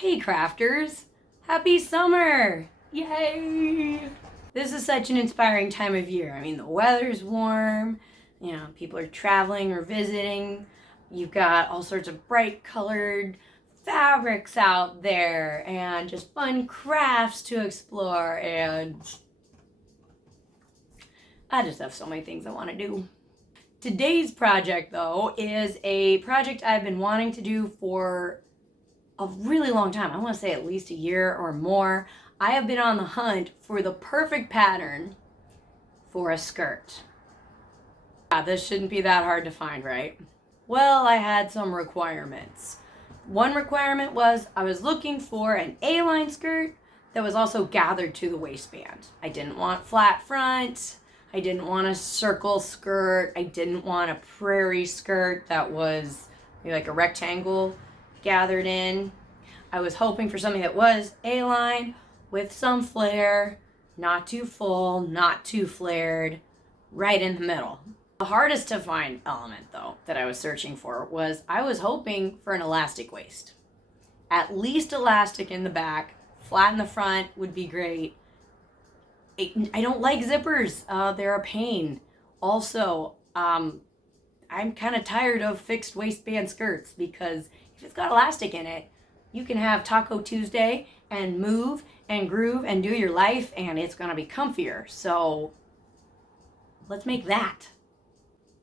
Hey crafters, happy summer! Yay! This is such an inspiring time of year. I mean, the weather's warm, people are traveling or visiting. You've got all sorts of bright colored fabrics out there and just fun crafts to explore, and I just have so many things I want to do. Today's project, though, is a project I've been wanting to do for a really long time. I want to say at least a year or more. I have been on the hunt for the perfect pattern for a skirt. Yeah, this shouldn't be that hard to find, right? Well, I had some requirements. One requirement was I was looking for an A-line skirt that was also gathered to the waistband. I didn't want flat front. I didn't want a circle skirt. I didn't want a prairie skirt that was maybe like a rectangle gathered in. I was hoping for something that was A-line with some flare, not too full, not too flared, right in the middle. The hardest to find element, though, that I was searching for was I was hoping for an elastic waist. At least elastic in the back, flat in the front would be great. I don't like zippers. They're a pain. Also, I'm kind of tired of fixed waistband skirts because if it's got elastic in it, you can have Taco Tuesday and move and groove and do your life, and it's going to be comfier. So let's make that.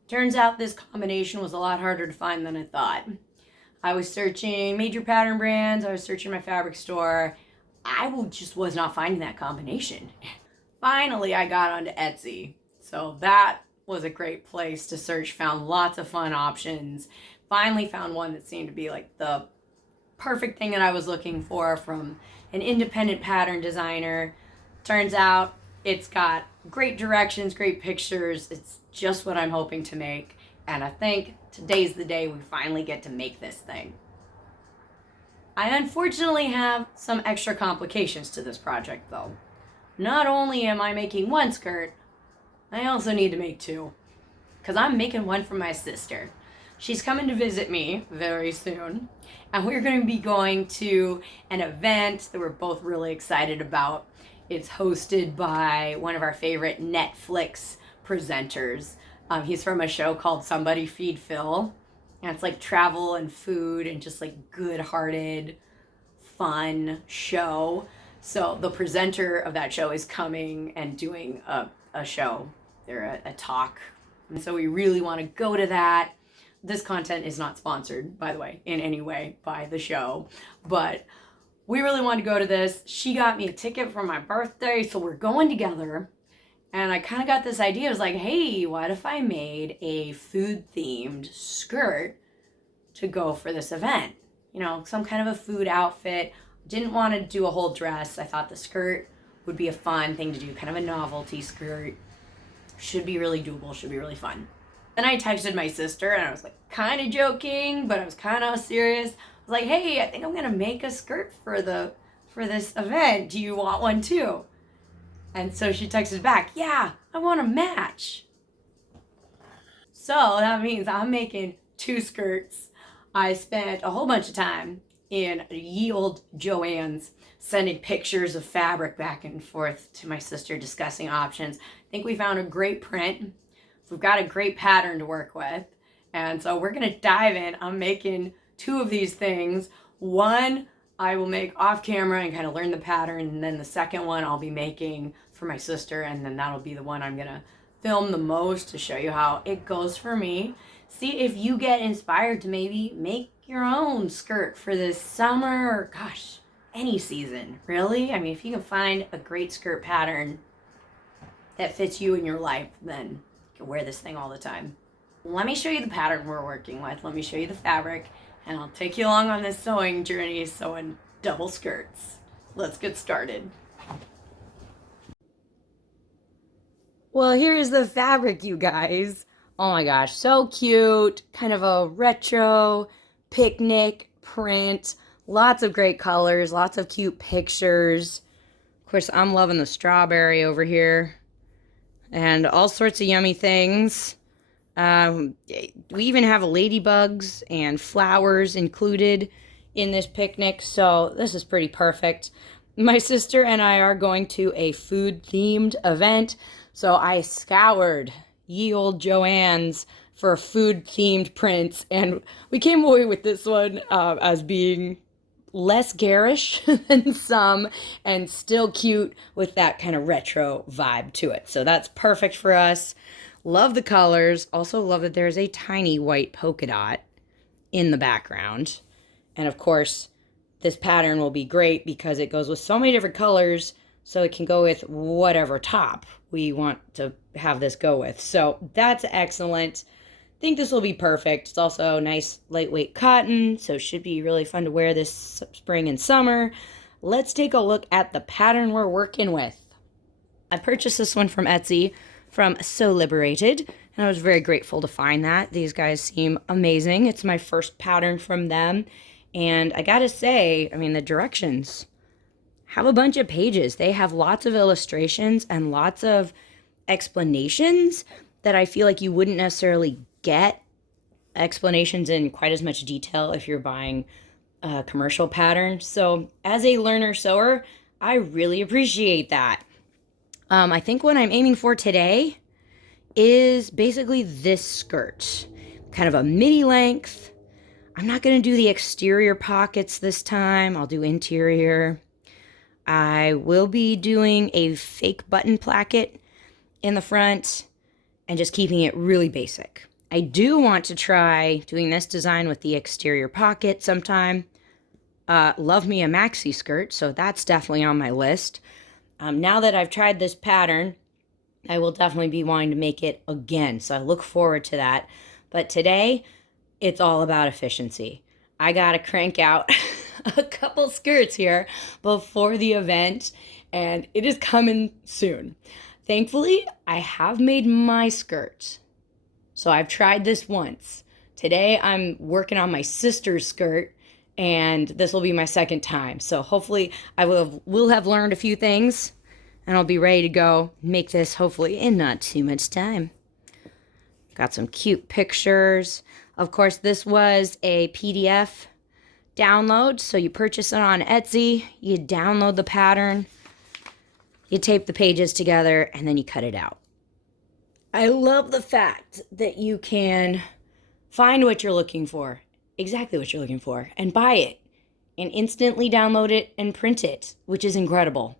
Turns out this combination was a lot harder to find than I thought. I was searching major pattern brands. I was searching my fabric store. I just was not finding that combination. Finally, I got onto Etsy. So that was a great place to search. Found lots of fun options. Finally found one that seemed to be like the perfect thing that I was looking for from an independent pattern designer. Turns out it's got great directions, great pictures. It's just what I'm hoping to make. And I think today's the day we finally get to make this thing. I unfortunately have some extra complications to this project, though. Not only am I making one skirt, I also need to make two. Because I'm making one for my sister. She's coming to visit me very soon, and we're going to be going to an event that we're both really excited about. It's hosted by one of our favorite Netflix presenters. He's from a show called Somebody Feed Phil, and it's like travel and food and just like good-hearted, fun show. So the presenter of that show is coming and doing a show. They're a talk. And so we really want to go to that. This content is not sponsored, by the way, in any way by the show, but we really want to go to this. She got me a ticket for my birthday, so we're going together. And I kind of got this idea. I was like, hey, what if I made a food-themed skirt to go for this event? You know, some kind of a food outfit. Didn't want to do a whole dress. I thought the skirt would be a fun thing to do, kind of a novelty skirt. Should be really doable, should be really fun. Then I texted my sister and I was like kind of joking, but I was kind of serious. I was like, hey, I think I'm gonna make a skirt for this event. Do you want one too? And so she texted back, yeah, I want a match. So that means I'm making two skirts. I spent a whole bunch of time in ye old Joann's sending pictures of fabric back and forth to my sister, discussing options. I think we found a great print. We've got a great pattern to work with. And so we're gonna dive in. I'm making two of these things. One I will make off camera and kind of learn the pattern. And then the second one I'll be making for my sister. And then that'll be the one I'm gonna film the most to show you how it goes for me. See if you get inspired to maybe make your own skirt for this summer or gosh, any season, really. I mean, if you can find a great skirt pattern that fits you in your life, then you can wear this thing all the time. Let me show you the pattern we're working with. Let me show you the fabric, and I'll take you along on this sewing journey, sewing double skirts. Let's get started. Well, here's the fabric, you guys. Oh my gosh, so cute. Kind of a retro picnic print. Lots of great colors, lots of cute pictures. Of course, I'm loving the strawberry over here. And all sorts of yummy things. We even have ladybugs and flowers included in this picnic, so this is pretty perfect. My sister and I are going to a food-themed event, so I scoured ye old Joann's for food-themed prints, and we came away with this one as being less garish than some and still cute with that kind of retro vibe to it. So that's perfect for us. Love the colors. Also love that there's a tiny white polka dot in the background. And of course, this pattern will be great because it goes with so many different colors, so it can go with whatever top we want to have this go with. So that's excellent. I think this will be perfect. It's also nice lightweight cotton, so it should be really fun to wear this spring and summer. Let's take a look at the pattern we're working with. I purchased this one from Etsy from So Liberated, and I was very grateful to find that. These guys seem amazing. It's my first pattern from them. And I gotta say, I mean, the directions have a bunch of pages. They have lots of illustrations and lots of explanations that I feel like you wouldn't necessarily get explanations in quite as much detail if you're buying a commercial pattern. So as a learner sewer, I really appreciate that. I think what I'm aiming for today is basically this skirt, kind of a midi length. I'm not going to do the exterior pockets this time. I'll do interior. I will be doing a fake button placket in the front and just keeping it really basic. I do want to try doing this design with the exterior pocket sometime. Love me a maxi skirt, so that's definitely on my list. Now that I've tried this pattern, I will definitely be wanting to make it again, so I look forward to that. But today, it's all about efficiency. I gotta crank out a couple skirts here before the event, and it is coming soon. Thankfully, I have made my skirt. So I've tried this once. Today, I'm working on my sister's skirt, and this will be my second time. So hopefully, I will have learned a few things, and I'll be ready to go make this hopefully in not too much time. Got some cute pictures. Of course, this was a PDF download, so you purchase it on Etsy, you download the pattern, you tape the pages together, and then you cut it out. I love the fact that you can find what you're looking for, exactly what you're looking for, and buy it, and instantly download it and print it, which is incredible.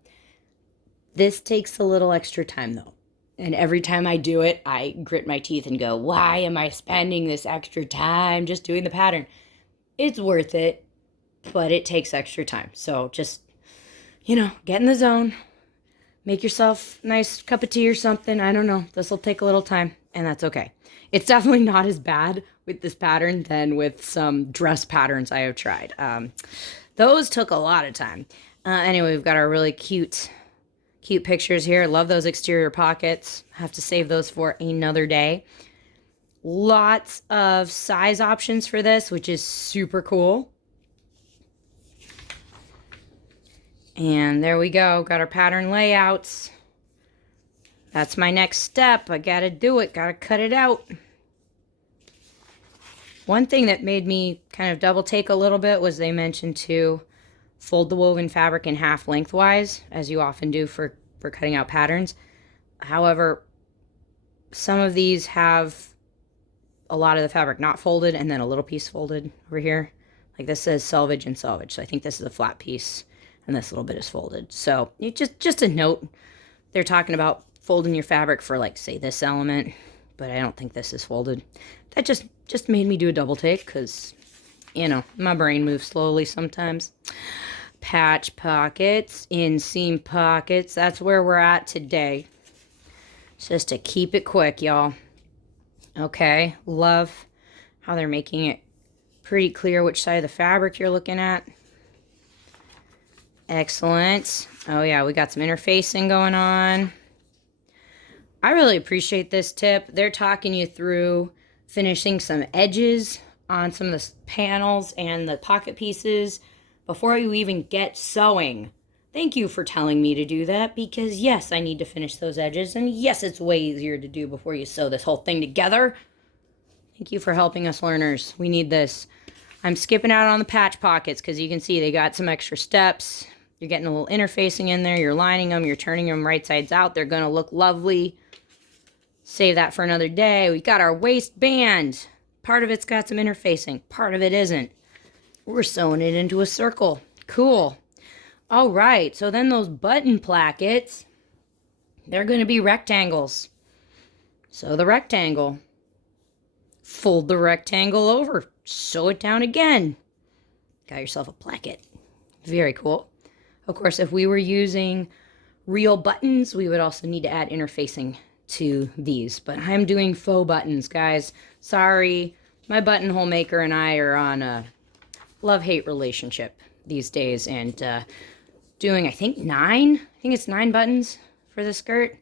This takes a little extra time, though. And every time I do it, I grit my teeth and go, why am I spending this extra time just doing the pattern? It's worth it, but it takes extra time. So just, get in the zone. Make yourself a nice cup of tea or something. I don't know. This will take a little time, and that's okay. It's definitely not as bad with this pattern than with some dress patterns I have tried. Those took a lot of time. Anyway, we've got our really cute pictures here. Love those exterior pockets. Have to save those for another day. Lots of size options for this, which is super cool. And there we go. Got our pattern layouts. That's my next step. I gotta do it. Gotta cut it out. One thing that made me kind of double take a little bit was they mentioned to fold the woven fabric in half lengthwise, as you often do for cutting out patterns. However, some of these have a lot of the fabric not folded and then a little piece folded over here. Like this says selvage and selvage, so I think this is a flat piece and this little bit is folded. So it just a note. They're talking about folding your fabric for, like, say this element, but I don't think this is folded. That just made me do a double take because, my brain moves slowly sometimes. Patch pockets, inseam pockets. That's where we're at today. Just to keep it quick, y'all. Okay, love how they're making it pretty clear which side of the fabric you're looking at. Excellent. Oh yeah, we got some interfacing going on. I really appreciate this tip. They're talking you through finishing some edges on some of the panels and the pocket pieces before you even get sewing. Thank you for telling me to do that, because yes, I need to finish those edges, and yes, it's way easier to do before you sew this whole thing together. Thank you for helping us learners. We need this. I'm skipping out on the patch pockets because you can see they got some extra steps. You're getting a little interfacing in there. You're lining them. You're turning them right sides out. They're going to look lovely. Save that for another day. We got our waistband. Part of it's got some interfacing. Part of it isn't. We're sewing it into a circle. Cool. All right. So then those button plackets, they're going to be rectangles. So the rectangle. Fold the rectangle over. Sew it down again. Got yourself a placket. Very cool. Of course, if we were using real buttons, we would also need to add interfacing to these. But I'm doing faux buttons, guys. Sorry. My buttonhole maker and I are on a love-hate relationship these days. And doing, I think it's 9 buttons for the skirt.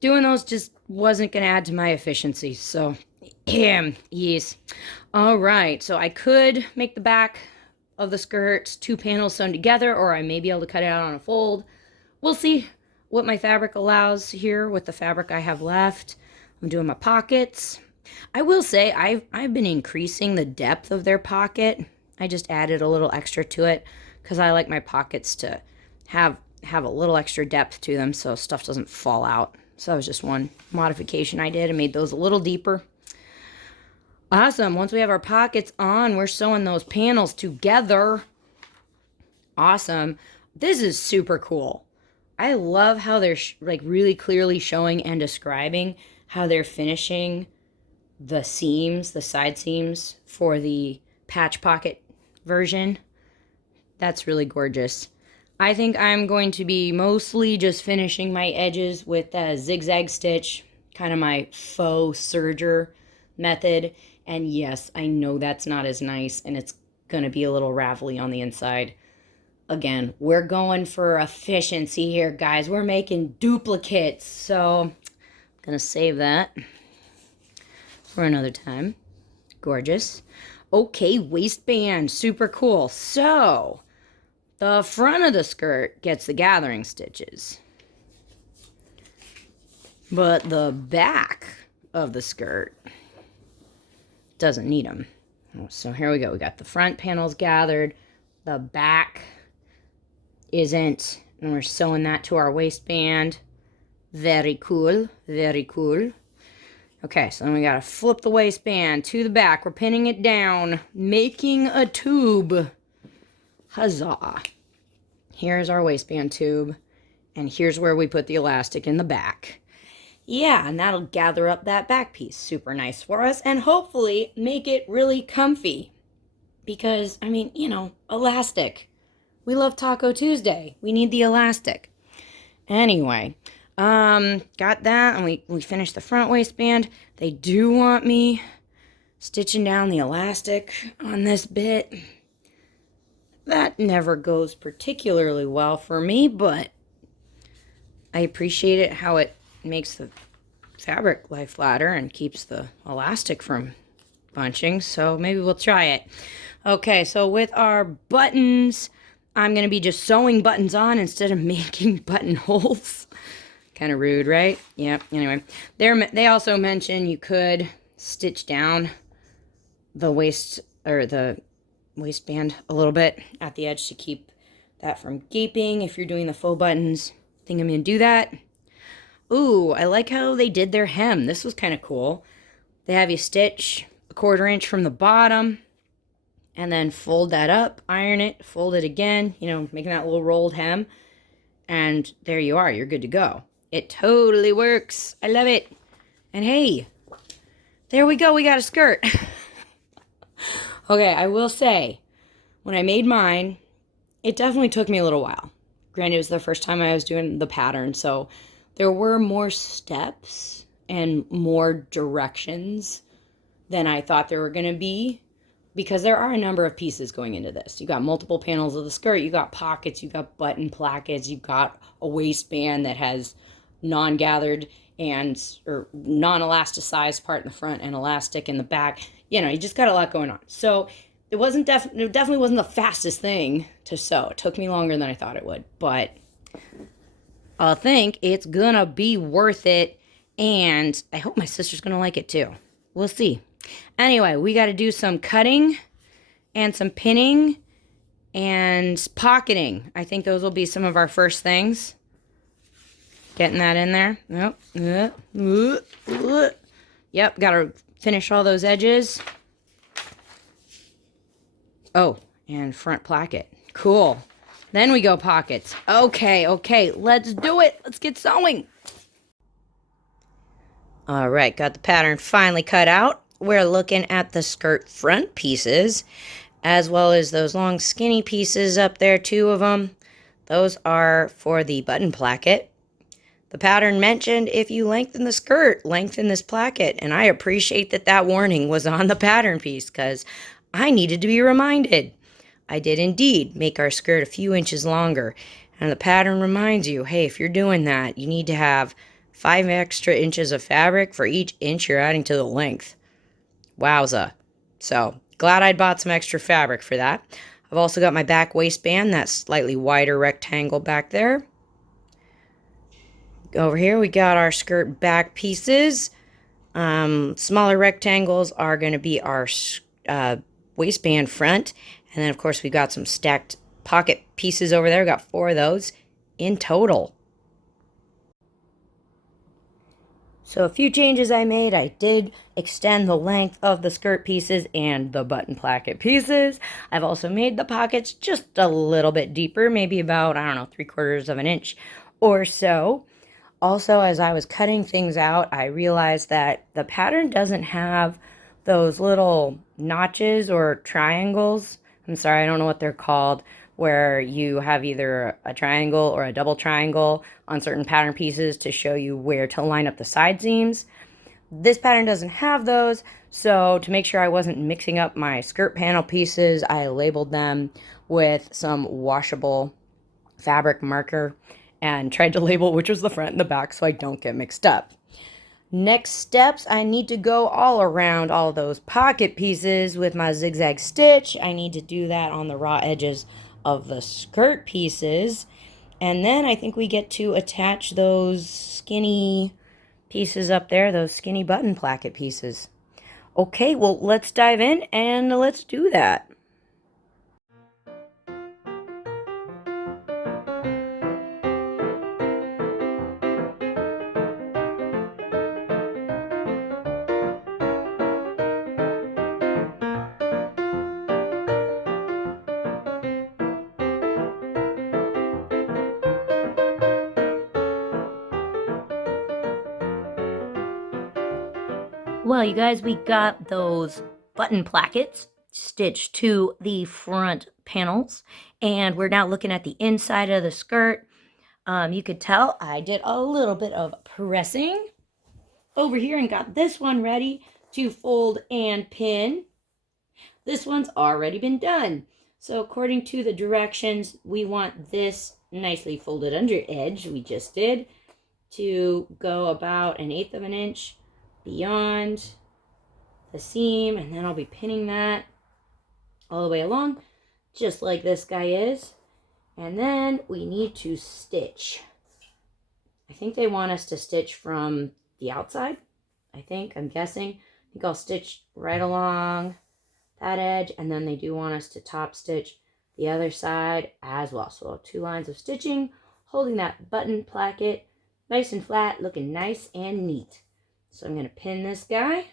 Doing those just wasn't going to add to my efficiency. So, yes. All right. So I could make the back of the skirt 2 panels sewn together, or I may be able to cut it out on a fold. We'll see what my fabric allows here with the fabric I have left. I'm doing my pockets. I will say I've been increasing the depth of their pocket. I just added a little extra to it because I like my pockets to have a little extra depth to them so stuff doesn't fall out. So that was just one modification I did. I made those a little deeper. Awesome. Once we have our pockets on, we're sewing those panels together. Awesome. This is super cool. I love how they're like really clearly showing and describing how they're finishing the seams, the side seams for the patch pocket version. That's really gorgeous. I think I'm going to be mostly just finishing my edges with a zigzag stitch, kind of my faux serger method. And yes, I know that's not as nice, and it's going to be a little ravelly on the inside. Again, we're going for efficiency here, guys. We're making duplicates, so I'm going to save that for another time. Gorgeous. Okay, waistband, super cool. So, the front of the skirt gets the gathering stitches, but the back of the skirt doesn't need them. So here we go. We got the front panels gathered, the back isn't, and we're sewing that to our waistband. Very cool, very cool. Okay, so then we gotta flip the waistband to the back. We're pinning it down, making a tube. Huzzah. Here's our waistband tube, and here's where we put the elastic in the back. Yeah, and that'll gather up that back piece super nice for us and hopefully make it really comfy. Because, I mean, you know, elastic. We love Taco Tuesday. We need the elastic. Anyway, got that, and we finished the front waistband. They do want me stitching down the elastic on this bit. That never goes particularly well for me, but I appreciate it how it makes the fabric lie flatter and keeps the elastic from bunching, so maybe we'll try it. Okay, so with our buttons, I'm going to be just sewing buttons on instead of making buttonholes. Kind of rude, right? Yep, anyway. They also mention you could stitch down the waistband a little bit at the edge to keep that from gaping if you're doing the faux buttons. I think I'm going to do that. Ooh, I like how they did their hem. This was kind of cool. They have you stitch a 1/4 inch from the bottom and then fold that up, iron it, fold it again, you know, making that little rolled hem. And there you are. You're good to go. It totally works. I love it. And hey, there we go. We got a skirt. Okay, I will say, when I made mine, it definitely took me a little while. Granted, it was the first time I was doing the pattern, so there were more steps and more directions than I thought there were going to be, because there are a number of pieces going into this. You got multiple panels of the skirt, you got pockets, you got button plackets, you got a waistband that has non-gathered or non-elasticized part in the front and elastic in the back. You know, you just got a lot going on. So it definitely wasn't the fastest thing to sew. It took me longer than I thought it would, but I think it's gonna be worth it, and I hope my sister's gonna like it too. We'll see. Anyway, we got to do some cutting and some pinning and pocketing. I think those will be some of our first things. Getting that in there. Yep, gotta finish all those edges. Oh, and front placket. Cool. Then we go pockets. Okay, let's do it. Let's get sewing. All right, got the pattern finally cut out. We're looking at the skirt front pieces, as well as those long skinny pieces up there, 2 of them. Those are for the button placket. The pattern mentioned if you lengthen the skirt, lengthen this placket, and I appreciate that that warning was on the pattern piece because I needed to be reminded. I did indeed make our skirt a few inches longer, and the pattern reminds you, hey, if you're doing that, you need to have 5 extra inches of fabric for each inch you're adding to the length. Wowza. So, glad I bought some extra fabric for that. I've also got my back waistband, that slightly wider rectangle back there. Over here we got our skirt back pieces. Smaller rectangles are going to be our waistband front. And then, of course, we've got some stacked pocket pieces over there. We've got 4 of those in total. So a few changes I made. I did extend the length of the skirt pieces and the button placket pieces. I've also made the pockets just a little bit deeper, maybe about, 3/4 of an inch or so. Also, as I was cutting things out, I realized that the pattern doesn't have those little notches or triangles. I'm sorry, I don't know what they're called, where you have either a triangle or a double triangle on certain pattern pieces to show you where to line up the side seams. This pattern doesn't have those, so to make sure I wasn't mixing up my skirt panel pieces, I labeled them with some washable fabric marker and tried to label which was the front and the back so I don't get mixed up. Next steps, I need to go all around all those pocket pieces with my zigzag stitch. I need to do that on the raw edges of the skirt pieces. And then I think we get to attach those skinny pieces up there, those skinny button placket pieces. Okay, well, let's dive in and let's do that. Well, you guys, we got those button plackets stitched to the front panels, and we're now looking at the inside of the skirt. You could tell I did a little bit of pressing over here and got this one ready to fold and pin. This one's already been done. So according to the directions, we want this nicely folded under edge, we just did, to go about 1/8 of an inch beyond the seam, and then I'll be pinning that all the way along, just like this guy is. And then we need to stitch. I think they want us to stitch from the outside. I'm guessing. I think I'll stitch right along that edge, and then they do want us to top stitch the other side as well. So 2 lines of stitching, holding that button placket nice and flat, looking nice and neat. So I'm going to pin this guy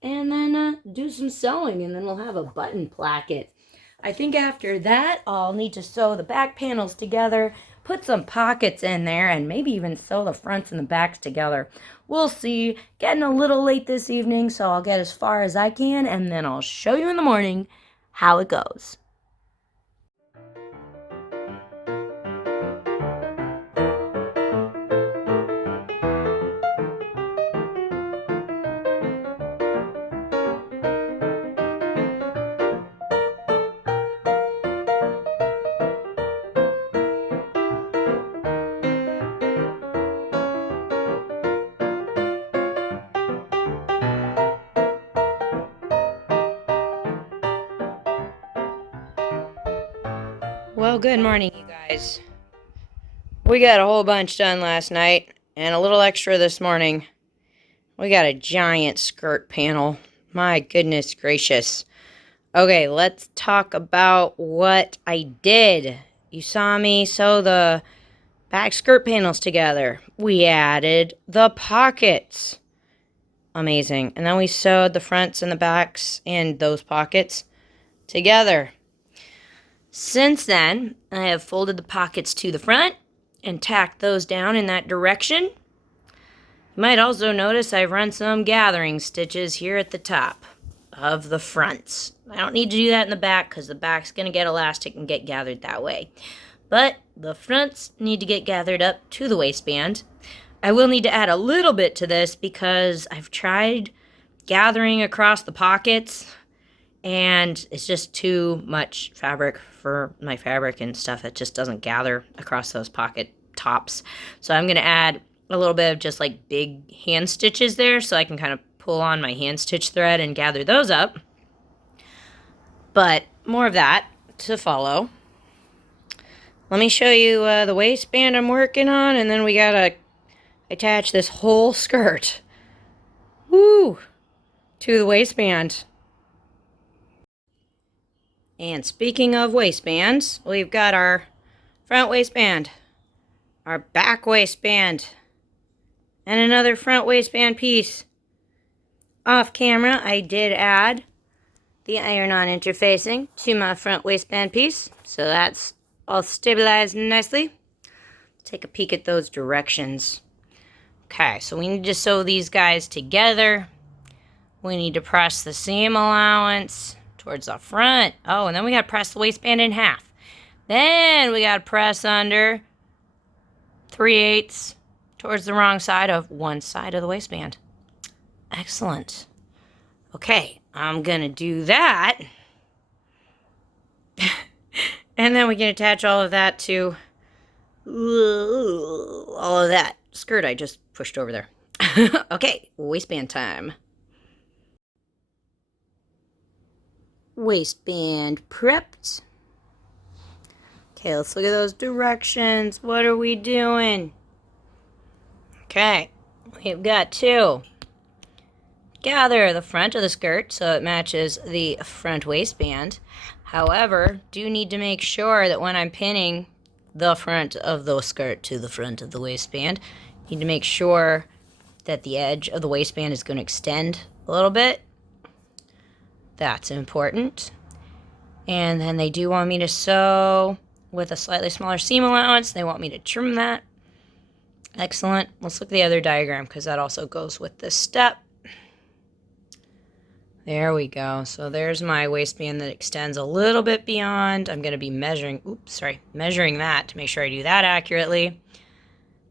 and then do some sewing, and then we'll have a button placket. I think after that, I'll need to sew the back panels together, put some pockets in there, and maybe even sew the fronts and the backs together. We'll see. Getting a little late this evening, so I'll get as far as I can, and then I'll show you in the morning how it goes. Well, good morning, you guys. We got a whole bunch done last night, and a little extra this morning. We got a giant skirt panel. My goodness gracious. Okay, let's talk about what I did. You saw me sew the back skirt panels together. We added the pockets. Amazing. And then we sewed the fronts and the backs and those pockets together. Since then, I have folded the pockets to the front and tacked those down in that direction. You might also notice I've run some gathering stitches here at the top of the fronts. I don't need to do that in the back because the back's going to get elastic and get gathered that way. But the fronts need to get gathered up to the waistband. I will need to add a little bit to this because I've tried gathering across the pockets and it's just too much fabric for my fabric and stuff. It just doesn't gather across those pocket tops. So I'm going to add a little bit of just like big hand stitches there so I can kind of pull on my hand stitch thread and gather those up. But more of that to follow. Let me show you the waistband I'm working on, and then we gotta attach this whole skirt, woo, to the waistband. And speaking of waistbands, we've got our front waistband, our back waistband, and another front waistband piece. Off camera, I did add the iron-on interfacing to my front waistband piece, so that's all stabilized nicely. Take a peek at those directions. Okay, so we need to sew these guys together. We need to press the seam allowance towards the front. Oh, and then we got to press the waistband in half. Then we got to press under 3/8 towards the wrong side of one side of the waistband. Excellent. Okay, I'm going to do that. And then we can attach all of that to all of that skirt I just pushed over there. Okay, waistband time. Waistband prepped. Okay, let's look at those directions. What are we doing? Okay, we've got to gather the front of the skirt so it matches the front waistband. However, do need to make sure that when I'm pinning the front of the skirt to the front of the waistband, need to make sure that the edge of the waistband is going to extend a little bit. That's important. And then they do want me to sew with a slightly smaller seam allowance. They want me to trim that. Excellent. Let's look at the other diagram because that also goes with this step. There we go. So there's my waistband that extends a little bit beyond. I'm going to be measuring that to make sure I do that accurately.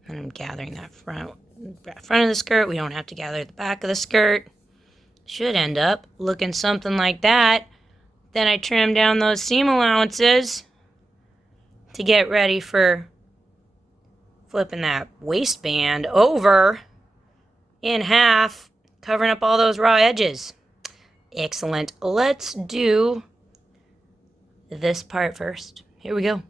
And I'm gathering that front of the skirt. We don't have to gather the back of the skirt. Should end up looking something like that. Then I trim down those seam allowances to get ready for flipping that waistband over in half, covering up all those raw edges. Excellent. Let's do this part first. Here we go.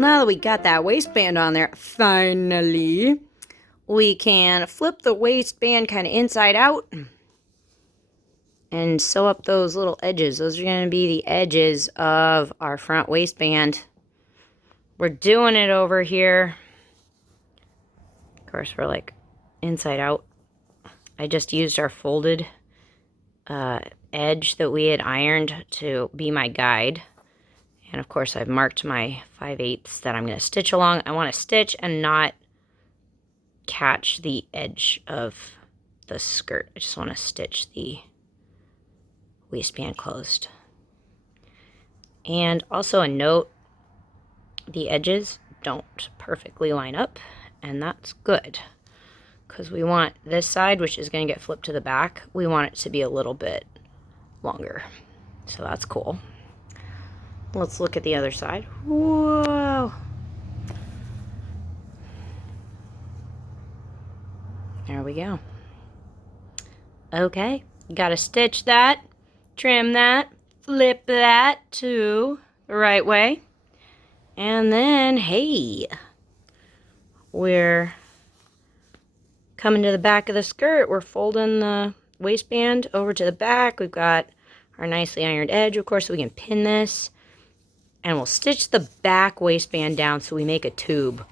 Well, now that we got that waistband on there, finally, we can flip the waistband kind of inside out and sew up those little edges. Those are going to be the edges of our front waistband. We're doing it over here. Of course, we're like inside out. I just used our folded edge that we had ironed to be my guide. And of course, I've marked my 5/8 that I'm going to stitch along. I want to stitch and not catch the edge of the skirt. I just want to stitch the waistband closed. And also a note, the edges don't perfectly line up, and that's good. Because we want this side, which is going to get flipped to the back, we want it to be a little bit longer. So that's cool. Let's look at the other side. Whoa! There we go. Okay, you gotta stitch that, trim that, flip that to the right way. And then, hey, we're coming to the back of the skirt. We're folding the waistband over to the back. We've got our nicely ironed edge, of course, so we can pin this. And we'll stitch the back waistband down so we make a tube.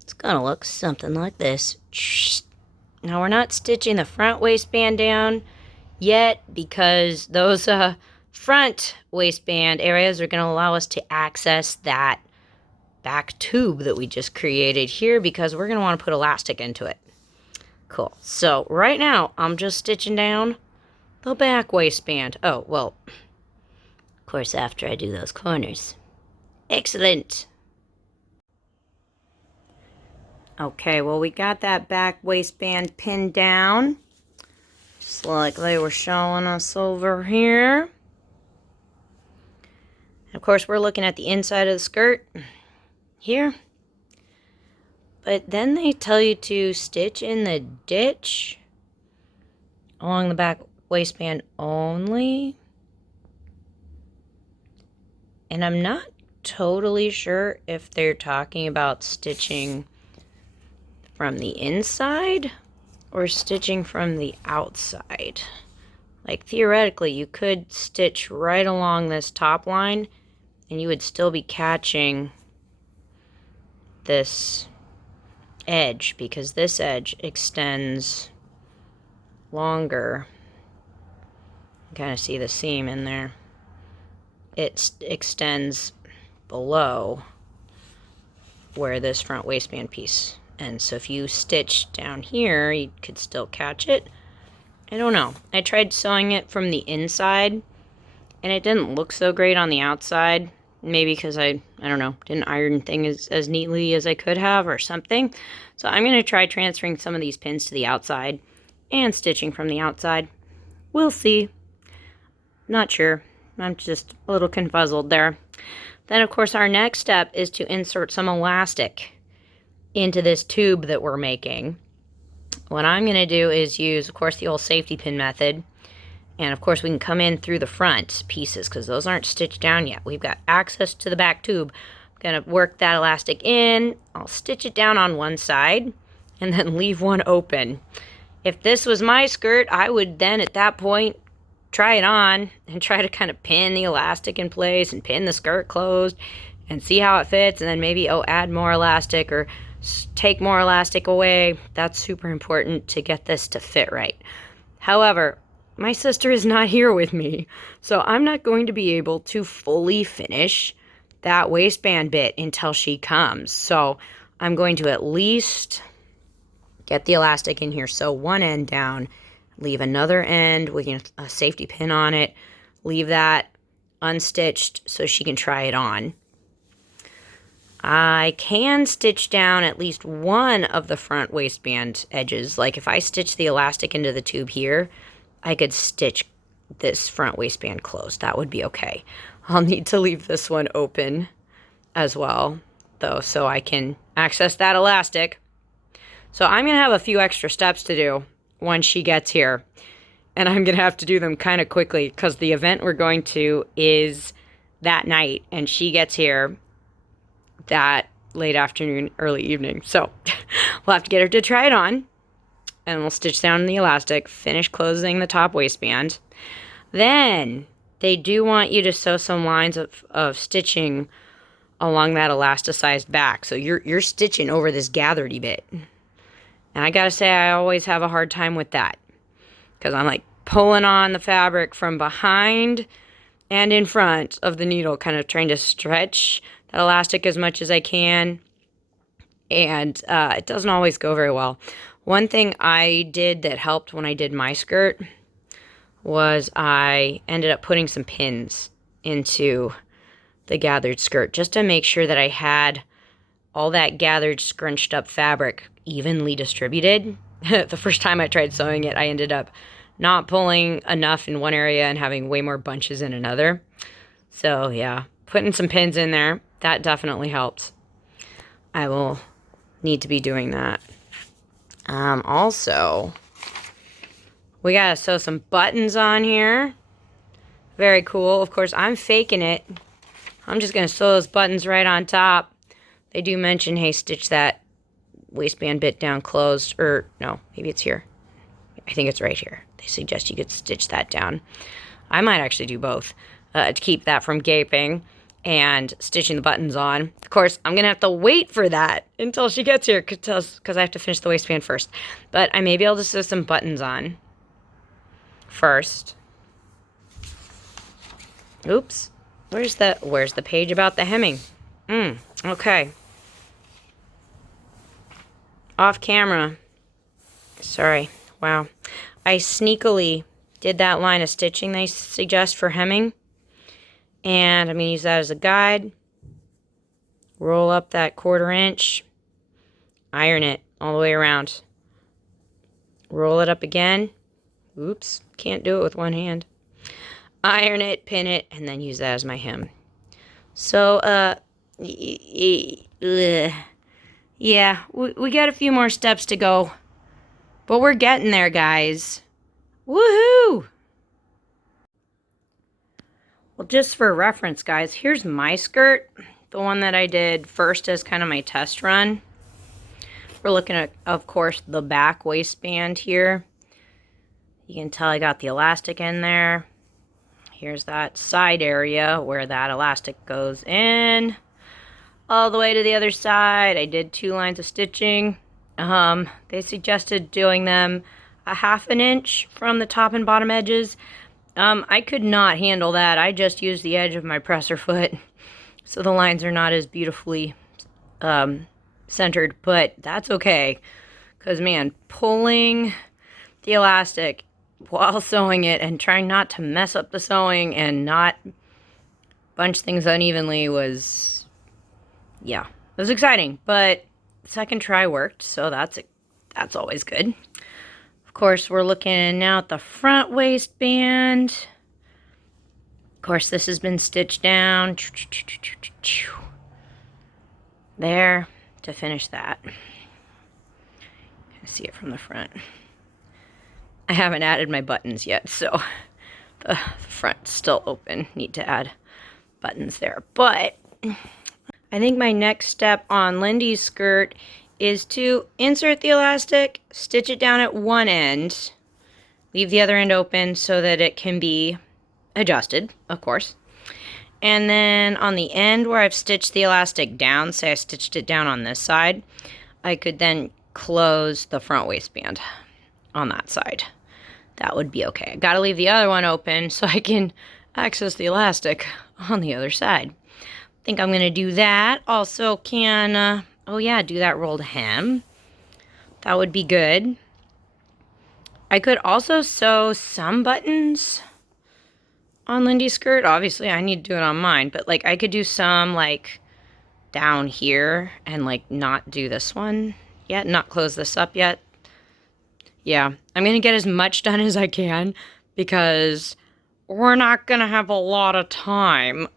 It's gonna look something like this. Now we're not stitching the front waistband down yet because those front waistband areas are gonna allow us to access that back tube that we just created here because we're gonna want to put elastic into it. Cool. So right now I'm just stitching down the back waistband. Oh, well, of course, after I do those corners. Excellent. Okay, well, we got that back waistband pinned down, just like they were showing us over here. And of course, we're looking at the inside of the skirt here. But then they tell you to stitch in the ditch along the back waistband only. And I'm not totally sure if they're talking about stitching from the inside or stitching from the outside. Like theoretically, you could stitch right along this top line and you would still be catching this edge because this edge extends longer. You kind of see the seam in there. It extends below where this front waistband piece ends. So if you stitch down here, you could still catch it. I don't know. I tried sewing it from the inside, and it didn't look so great on the outside. Maybe because I don't know, didn't iron things as neatly as I could have or something. So I'm going to try transferring some of these pins to the outside and stitching from the outside. We'll see. Not sure. I'm just a little confuzzled there. Then, of course, our next step is to insert some elastic into this tube that we're making. What I'm going to do is use, of course, the old safety pin method. And, of course, we can come in through the front pieces because those aren't stitched down yet. We've got access to the back tube. I'm going to work that elastic in. I'll stitch it down on one side and then leave one open. If this was my skirt, I would then, at that point, try it on and try to kind of pin the elastic in place and pin the skirt closed and see how it fits, and then maybe add more elastic or take more elastic away. That's super important to get this to fit right. However, my sister is not here with me, so I'm not going to be able to fully finish that waistband bit until she comes. So I'm going to at least get the elastic in here, sew one end down, leave another end with a safety pin on it, leave that unstitched so she can try it on. I can stitch down at least one of the front waistband edges. Like if I stitch the elastic into the tube here, I could stitch this front waistband closed. That would be okay. I'll need to leave this one open as well, though, so I can access that elastic. So I'm going to have a few extra steps to do when she gets here. And I'm going to have to do them kind of quickly because the event we're going to is that night, and she gets here that late afternoon, early evening. So we'll have to get her to try it on, and we'll stitch down the elastic, finish closing the top waistband. Then they do want you to sew some lines of stitching along that elasticized back. So you're stitching over this gathered-y bit. And I gotta say, I always have a hard time with that, because I'm like pulling on the fabric from behind and in front of the needle, kind of trying to stretch that elastic as much as I can. And it doesn't always go very well. One thing I did that helped when I did my skirt was I ended up putting some pins into the gathered skirt just to make sure that I had all that gathered scrunched up fabric evenly distributed. The first time I tried sewing it, I ended up not pulling enough in one area and having way more bunches in another. So yeah, putting some pins in there, that definitely helps. I will need to be doing that. Also, we gotta sew some buttons on here. Very cool. Of course, I'm faking it. I'm just gonna sew those buttons right on top. They do mention, hey, stitch that waistband bit down closed, or no, maybe it's here. I think it's right here. They suggest you could stitch that down. I might actually do both to keep that from gaping and stitching the buttons on. Of course, I'm gonna have to wait for that until she gets here because I have to finish the waistband first. But I may be able to sew some buttons on first. Oops. Where's the page about the hemming? Okay. Off camera. Sorry. Wow. I sneakily did that line of stitching they suggest for hemming. And I'm going to use that as a guide. Roll up that 1/4 inch. Iron it all the way around. Roll it up again. Oops. Can't do it with one hand. Iron it, pin it, and then use that as my hem. So, yeah, we got a few more steps to go. But we're getting there, guys. Woohoo! Well, just for reference, guys, here's my skirt. The one that I did first as kind of my test run. We're looking at, of course, the back waistband here. You can tell I got the elastic in there. Here's that side area where that elastic goes in. All the way to the other side. I did 2 lines of stitching. They suggested doing them a 1/2 inch from the top and bottom edges. I could not handle that. I just used the edge of my presser foot, so the lines are not as beautifully centered, but that's okay. Because, man, pulling the elastic while sewing it and trying not to mess up the sewing and not bunch things unevenly was, yeah, it was exciting. But second try worked, so that's always good. Of course, we're looking now at the front waistband. Of course, this has been stitched down there to finish that. You can see it from the front. I haven't added my buttons yet, so the front's still open. Need to add buttons there. But I think my next step on Lindy's skirt is to insert the elastic, stitch it down at one end, leave the other end open so that it can be adjusted, of course. And then on the end where I've stitched the elastic down, say I stitched it down on this side, I could then close the front waistband on that side. That would be okay. I gotta leave the other one open so I can access the elastic on the other side. I think I'm gonna do that. Also can, oh yeah, do that rolled hem. That would be good. I could also sew some buttons on Lindy's skirt. Obviously, I need to do it on mine, but like I could do some like down here and like not do this one yet, not close this up yet. Yeah, I'm going to get as much done as I can because we're not going to have a lot of time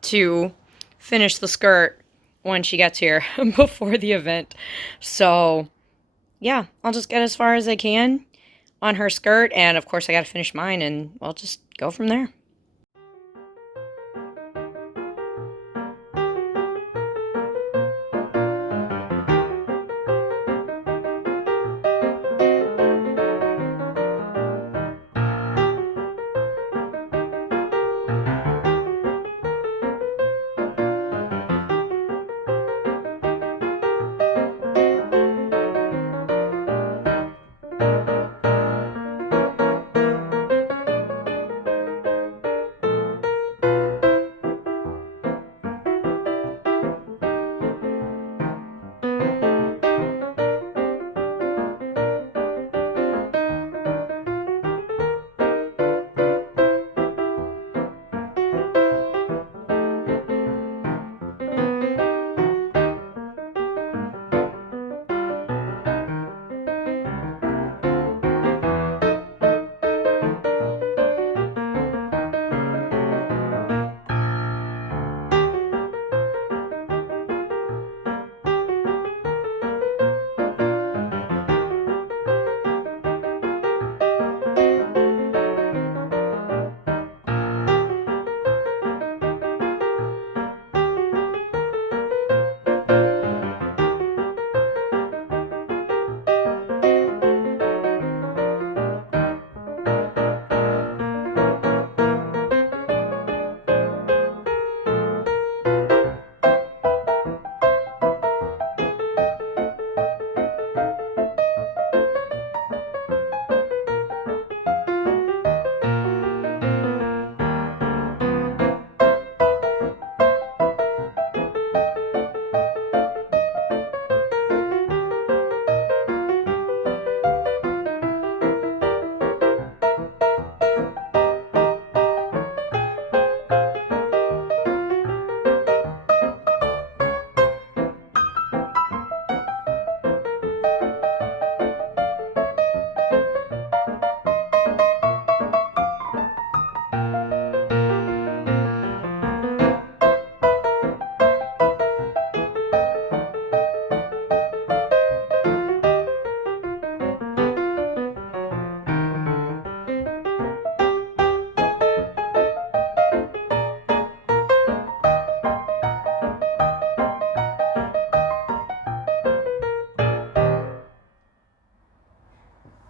to finish the skirt when she gets here before the event. So, yeah, I'll just get as far as I can on her skirt. And, of course, I got to finish mine, and we'll just go from there.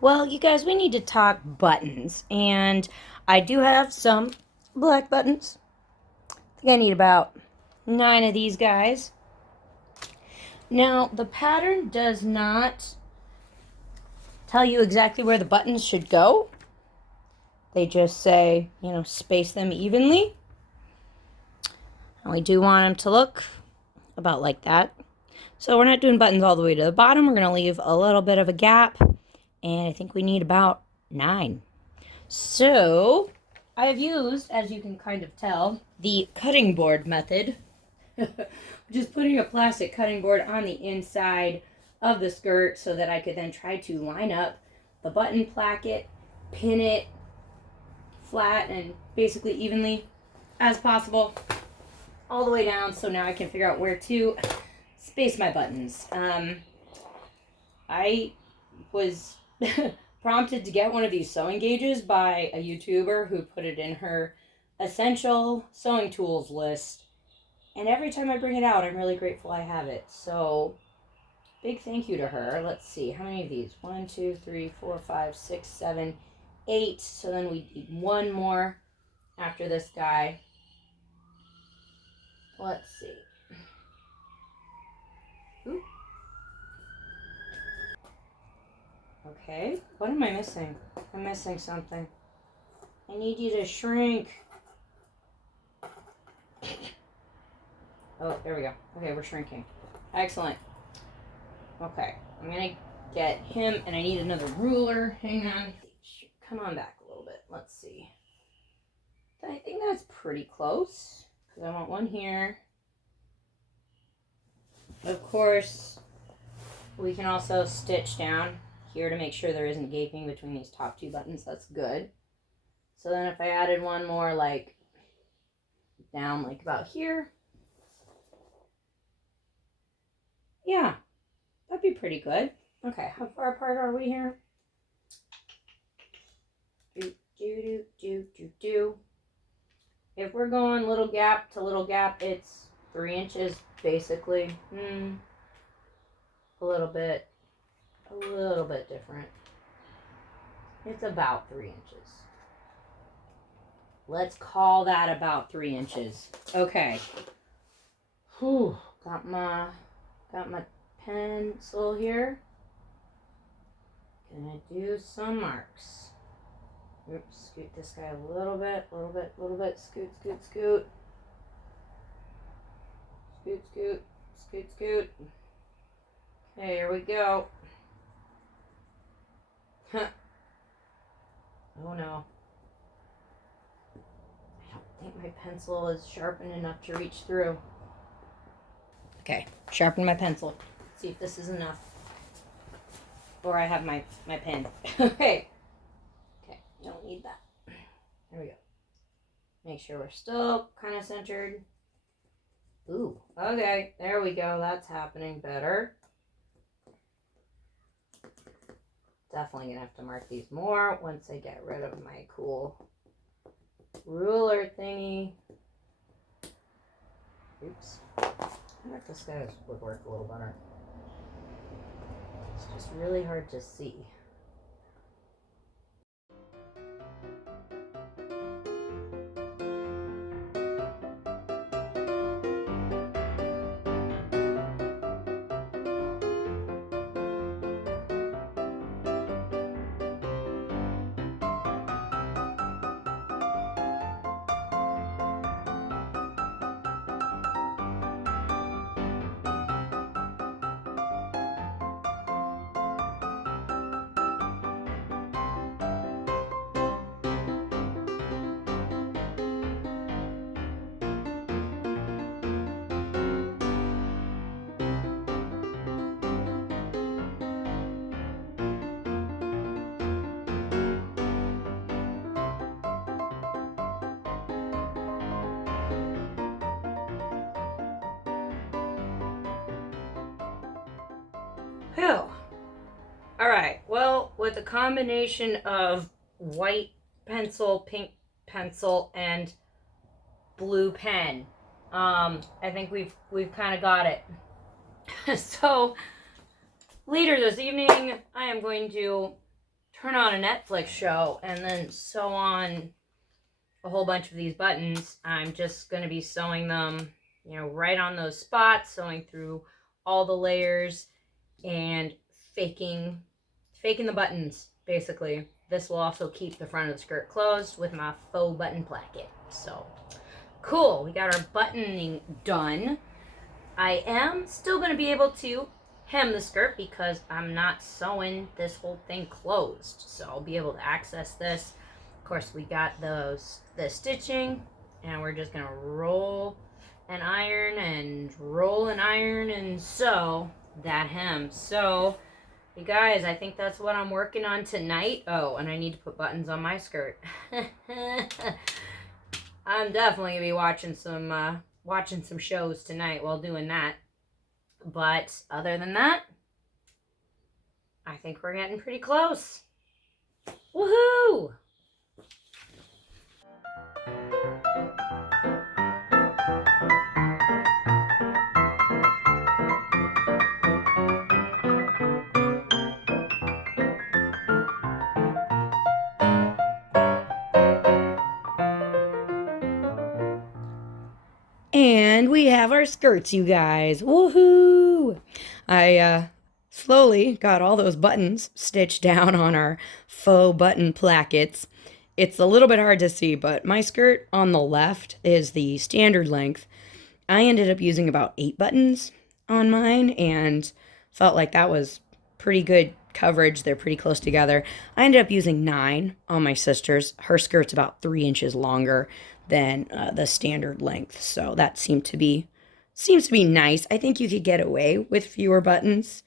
Well, you guys, we need to talk buttons. And I do have some black buttons. I think I need about 9 of these guys. Now, the pattern does not tell you exactly where the buttons should go. They just say, you know, space them evenly. And we do want them to look about like that. So we're not doing buttons all the way to the bottom. We're going to leave a little bit of a gap. And I think we need about 9. So I have used, as you can kind of tell, the cutting board method. Just putting a plastic cutting board on the inside of the skirt so that I could then try to line up the button placket, pin it flat and basically evenly as possible all the way down, so now I can figure out where to space my buttons. I was prompted to get one of these sewing gauges by a YouTuber who put it in her essential sewing tools list, and every time I bring it out, I'm really grateful I have it. So big thank you to her. Let's see, how many of these? 1, 2, 3, 4, 5, 6, 7, 8. So then we need one more after this guy. Let's see. Ooh. Okay, what am I missing? I'm missing something. I need you to shrink. Oh, there we go. Okay, we're shrinking. Excellent. Okay, I'm gonna get him, and I need another ruler. Hang on. Come on back a little bit. Let's see. I think that's pretty close, because I want one here. Of course, we can also stitch down here to make sure there isn't gaping between these top 2 buttons. That's good. So then if I added one more, like, down like about here, yeah, that'd be pretty good. Okay, how far apart are we here? Do. If we're going little gap to little gap, it's 3 inches basically. A little bit different. It's about 3 inches. Let's call that about 3 inches. Okay. Whew. Got my pencil here. Gonna do some marks. Oops, scoot this guy a little bit. Scoot. Scoot. Okay, here we go. Huh. Oh no. I don't think my pencil is sharpened enough to reach through. Okay, sharpen my pencil. See if this is enough. Or I have my pen. Okay, don't need that. There we go. Make sure we're still kind of centered. Ooh, okay, there we go. That's happening better. Definitely gonna have to mark these more once I get rid of my cool ruler thingy. Oops. I wonder if this guy would work a little better. It's just really hard to see. Phew. Alright, well, with a combination of white pencil, pink pencil, and blue pen, I think we've kind of got it. So later this evening, I am going to turn on a Netflix show and then sew on a whole bunch of these buttons. I'm just going to be sewing them, you know, right on those spots, sewing through all the layers and faking the buttons, basically. This will also keep the front of the skirt closed with my faux button placket. So, cool. We got our buttoning done. I am still going to be able to hem the skirt because I'm not sewing this whole thing closed. So I'll be able to access this. Of course, we got the stitching, and we're just going to roll and iron and sew that hem. So, you guys, I think that's what I'm working on tonight. Oh, and I need to put buttons on my skirt. I'm definitely going to be watching some shows tonight while doing that. But other than that, I think we're getting pretty close. Woohoo! And we have our skirts, you guys. Woohoo! I slowly got all those buttons stitched down on our faux button plackets. It's a little bit hard to see, but my skirt on the left is the standard length. I ended up using about 8 buttons on mine and felt like that was pretty good coverage. They're pretty close together. I ended up using 9 on my sister's. Her skirt's about 3 inches longer than the standard length, so that seems to be nice. I think you could get away with fewer buttons,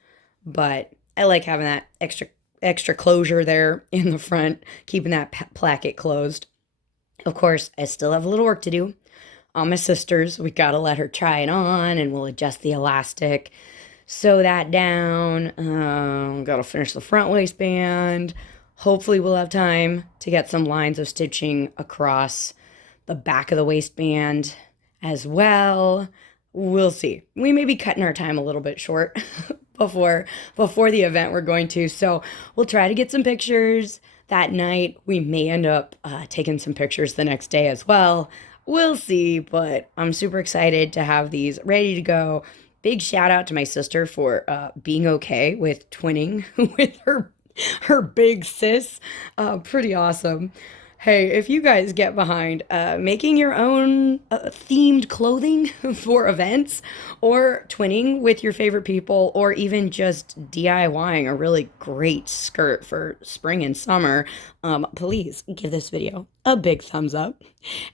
but I like having that extra closure there in the front, keeping that placket closed. Of course, I still have a little work to do on my sister's. We gotta let her try it on, and we'll adjust the elastic, sew that down. Gotta finish the front waistband. Hopefully we'll have time to get some lines of stitching across the back of the waistband as well. We'll see. We may be cutting our time a little bit short before the event we're going to. So we'll try to get some pictures that night. We may end up taking some pictures the next day as well. We'll see, but I'm super excited to have these ready to go. Big shout out to my sister for being okay with twinning with her big sis. Pretty awesome. Hey, if you guys get behind making your own themed clothing for events, or twinning with your favorite people, or even just DIYing a really great skirt for spring and summer, please give this video a big thumbs up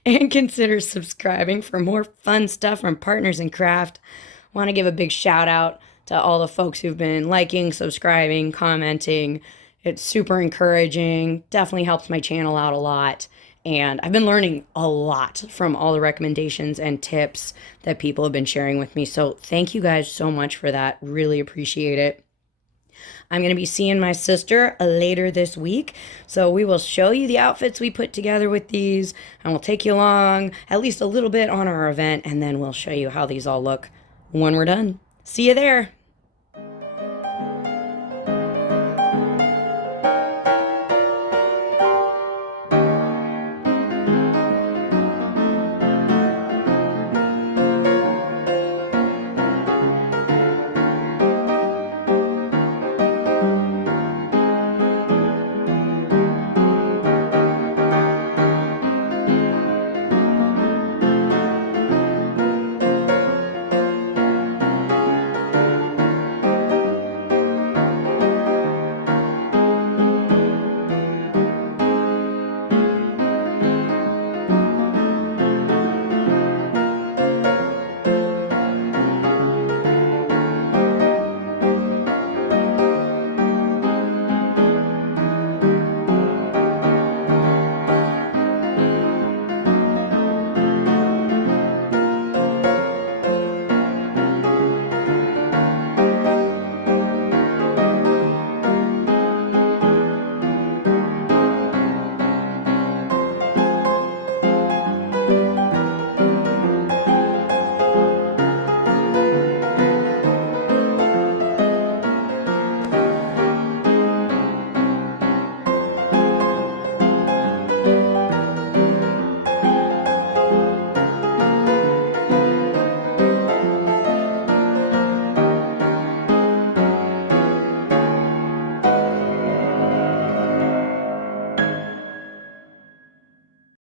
and consider subscribing for more fun stuff from Partners in Craft. Want to give a big shout out to all the folks who've been liking, subscribing, commenting. It's super encouraging, definitely helps my channel out a lot, and I've been learning a lot from all the recommendations and tips that people have been sharing with me, so thank you guys so much for that. Really appreciate it. I'm going to be seeing my sister later this week, so we will show you the outfits we put together with these, and we'll take you along at least a little bit on our event, and then we'll show you how these all look when we're done. See you there.